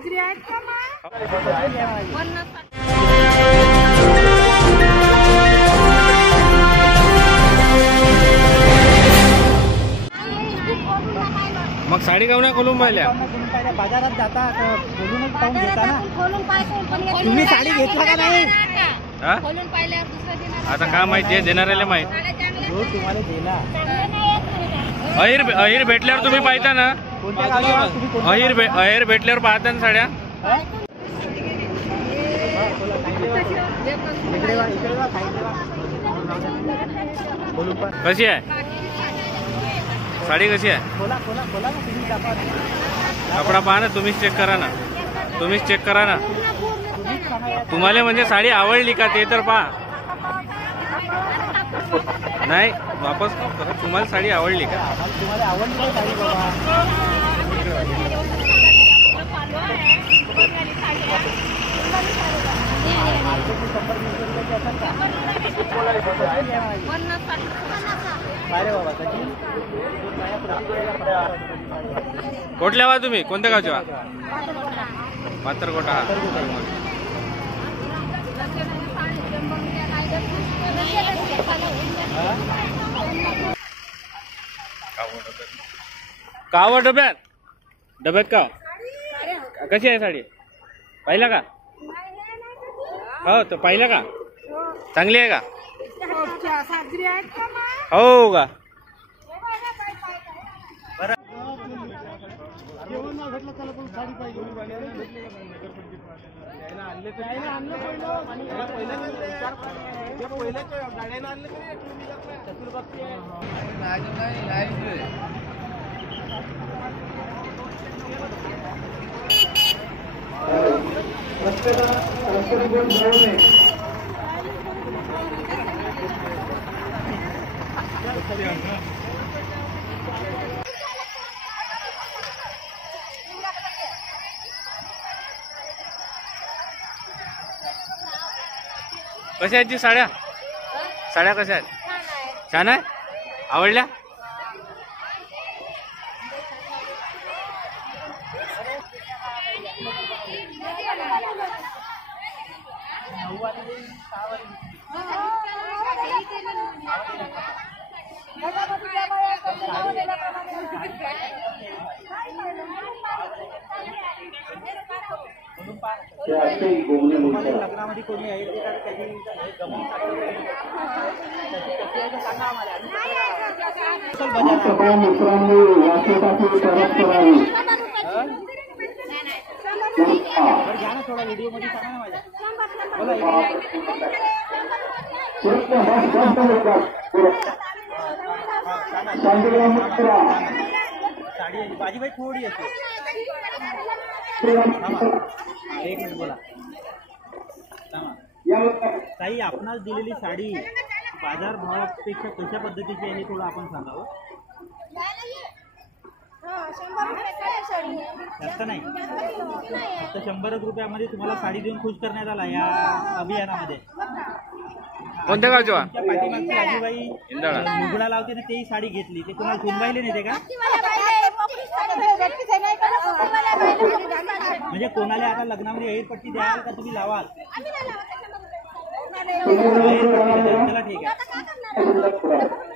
साजरी आहेत का मग साडी गावना खोलून पाहिल्या बाजारात जाता बोलूनच पाहून घेता ना. तुम्ही साडी घेतला का नाही? आता काय माहिती देणाऱ्याला माहित. तुम्हाला दिला अहिर भेटल्यावर तुम्ही पाहता ना. अहिर भेटल्यावर पाहता ना साड्या. कशी आहे साडी? कशी आहे? कपडा पहा ना. तुम्हीच चेक करा ना. तुम्हीच चेक करा ना. तुम्हाला म्हणजे साडी आवडली का ते तर पहा. नाही वापस करा. तुम्हाला साडी आवडली का? तुम्हाला आवडली साडी बाबा. कुठल्या वा तुम्ही? कोणत्या गावचे वा? पात्रकोटा. काव डब्यात डब्यात का? कशी आहे साडी? पाहिला का? हो तर पाहिलं का? चांगली आहे का? साजरी आहेत का हो का? कशा आहेत जी साड्या? साड्या कशा आहेत? छान आहे. आवडल्या? लग्नामध्ये कोणी आहे घ्या ना थोडा व्हिडिओ मध्ये सांगा ना माझ्या. साडी बाजीबाई थोडी असेल. एक मिनिट बोला. ताई आपणास दिलेली साडी बाजार भावापेक्षा कशा पद्धतीची आहे हे थोडं आपण सांगावं. जास्त नाही. फक्त 100 रुपयामध्ये तुम्हाला साडी देऊन खुश करण्यात आला या अभियानामध्ये. कोणत्या गावची वा? पाठीमागची आजीबाई मुगडा लावते ना तेही साडी घेतली. ते तुम्हाला सुनबाईले नेते का? म्हणजे कोणाला आता लग्नामध्ये अहिरपट्टी द्याल का तुम्ही लावाल? चला ठीक आहे.